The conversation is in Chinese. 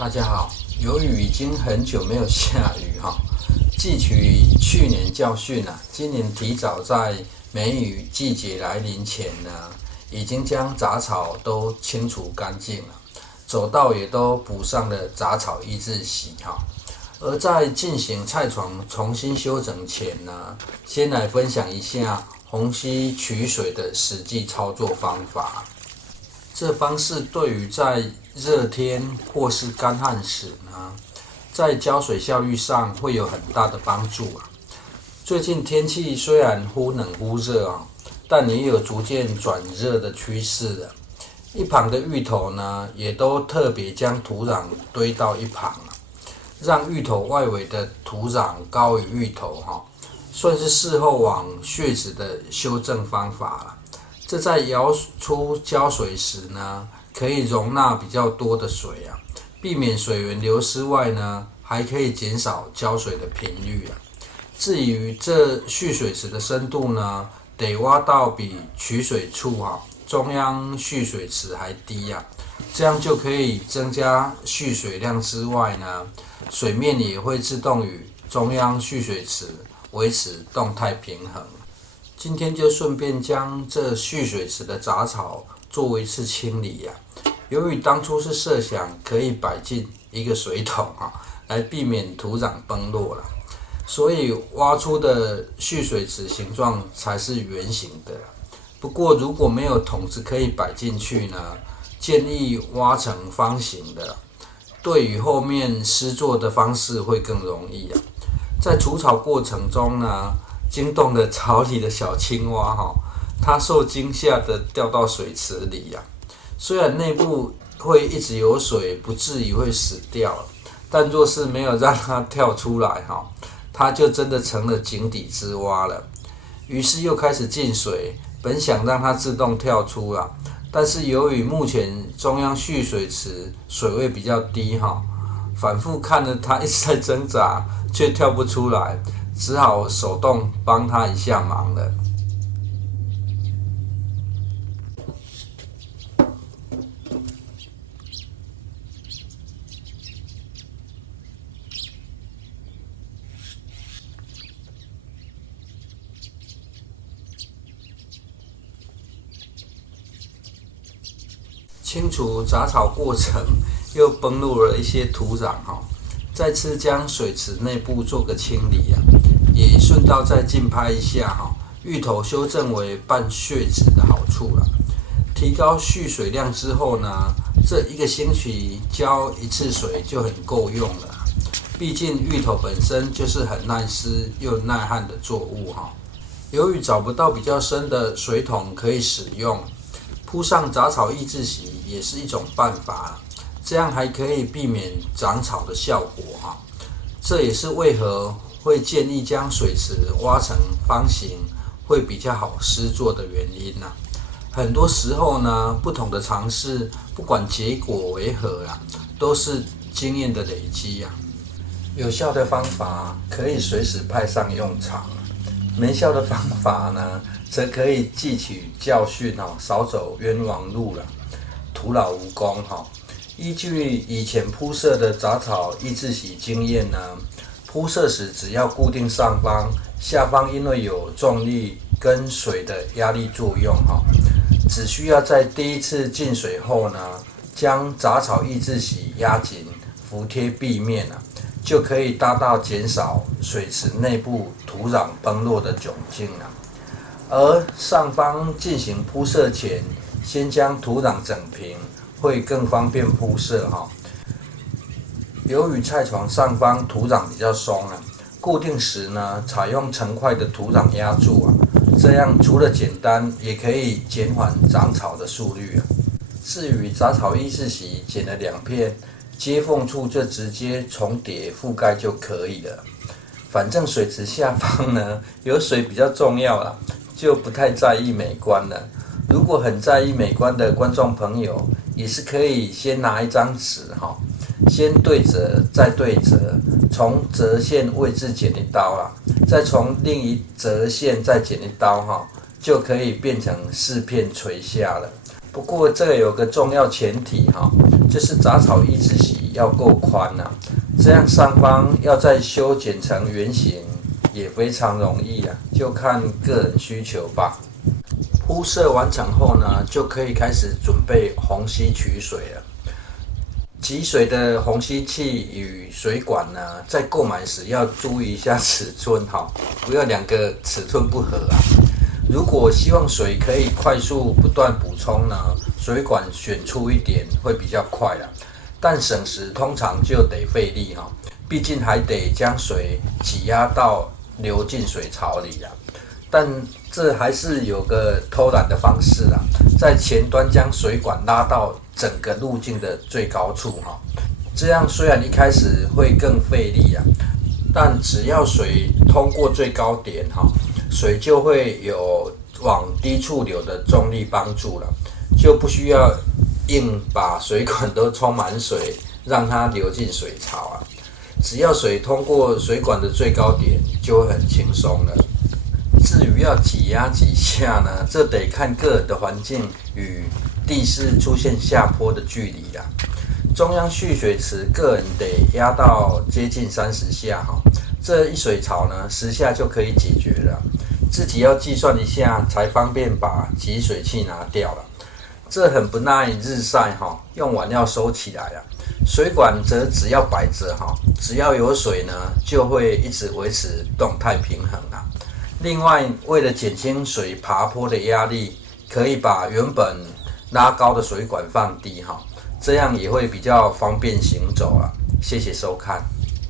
大家好，由于已经很久没有下雨汲取去年教训今年提早在梅雨季节来临前呢，已经将杂草都清除干净了，走道也都补上了杂草抑制席而在进行菜床重新修整前呢，先来分享一下虹吸取水的实际操作方法。这方式对于在热天或是干旱时呢，在浇水效率上会有很大的帮助最近天气虽然忽冷忽热但也有逐渐转热的趋势了。一旁的芋头呢，也都特别将土壤堆到一旁让芋头外围的土壤高于芋头算是事后往血质的修正方法了。这在舀出浇水时呢，可以容纳比较多的水避免水源流失外呢，还可以减少浇水的频率至于这蓄水池的深度呢，得挖到比取水处中央蓄水池还低这样就可以增加蓄水量之外呢，水面也会自动与中央蓄水池维持动态平衡。今天就顺便将这蓄水池的杂草做一次清理由于当初是设想可以摆进一个水桶来避免土壤崩落所以挖出的蓄水池形状才是圆形的。不过如果没有桶子可以摆进去呢，建议挖成方形的，对于后面施作的方式会更容易在除草过程中呢，惊动了草里的小青蛙它受惊吓的掉到水池里虽然内部会一直有水，不至于会死掉但若是没有让它跳出来它就真的成了井底之蛙了。于是又开始进水，本想让它自动跳出但是由于目前中央蓄水池水位比较低反复看着它一直在挣扎却跳不出来，只好手动帮他一下忙了。清除杂草过程又崩落了一些土壤再次将水池内部做个清理也顺道再竞拍一下芋头修正为半血质的好处提高蓄水量之后呢，这一个星期浇一次水就很够用了毕竟芋头本身就是很耐湿又耐旱的作物由于找不到比较深的水桶可以使用，铺上杂草抑制席也是一种办法这样还可以避免长草的效果这也是为何会建议将水池挖成方形会比较好施作的原因很多时候呢，不同的尝试不管结果为何都是经验的累积有效的方法可以随时派上用场没效的方法呢，则可以汲取教训少走冤枉路徒劳无功依据以前铺设的杂草抑制席经验呢，铺设时只要固定上方，下方因为有重力跟水的压力作用只需要在第一次进水后呢，将杂草抑制席压紧服贴壁面就可以大大减少水池内部土壤崩落的窘境而上方进行铺设前，先将土壤整平会更方便铺设由于菜床上方土壤比较松固定时呢，采用成块的土壤压住这样除了简单，也可以减缓长草的速率至于杂草抑制席剪了2片，接缝处就直接重叠覆盖就可以了。反正水池下方呢，有水比较重要就不太在意美观了。如果很在意美观的观众朋友，也是可以先拿一张纸先对折再对折，从折线位置剪一刀再从另一折线再剪一刀就可以变成4片垂下了。不过这个有个重要前提就是杂草抑制席要够宽啊，这样上方要再修剪成圆形也非常容易啊，就看个人需求吧。铺设完成后呢，就可以开始准备虹吸取水了。集水的虹吸器与水管呢，在购买时要注意一下尺寸哈，不要两个尺寸不合啊。如果希望水可以快速不断补充呢，水管选粗一点会比较快啦。但省时通常就得费力哈，毕竟还得将水挤压到流进水槽里啊。但这还是有个偷懒的方式啦，在前端将水管拉到整个路径的最高处哈，这样虽然一开始会更费力啊，但只要水通过最高点哈，水就会有往低处流的重力帮助了，就不需要硬把水管都充满水，让它流进水槽啊。只要水通过水管的最高点，就会很轻松了。至于要挤压几下呢，这得看个人的环境与地势出现下坡的距离啦。中央蓄水池个人得压到接近30下哈，这一水槽呢10下就可以解决了。自己要计算一下才方便把集水器拿掉了。这很不耐日晒哈，用完要收起来了。水管则只要摆着哈，只要有水呢，就会一直维持动态平衡啦。另外，为了减轻水爬坡的压力，可以把原本拉高的水管放低哈，这样也会比较方便行走啊。谢谢收看。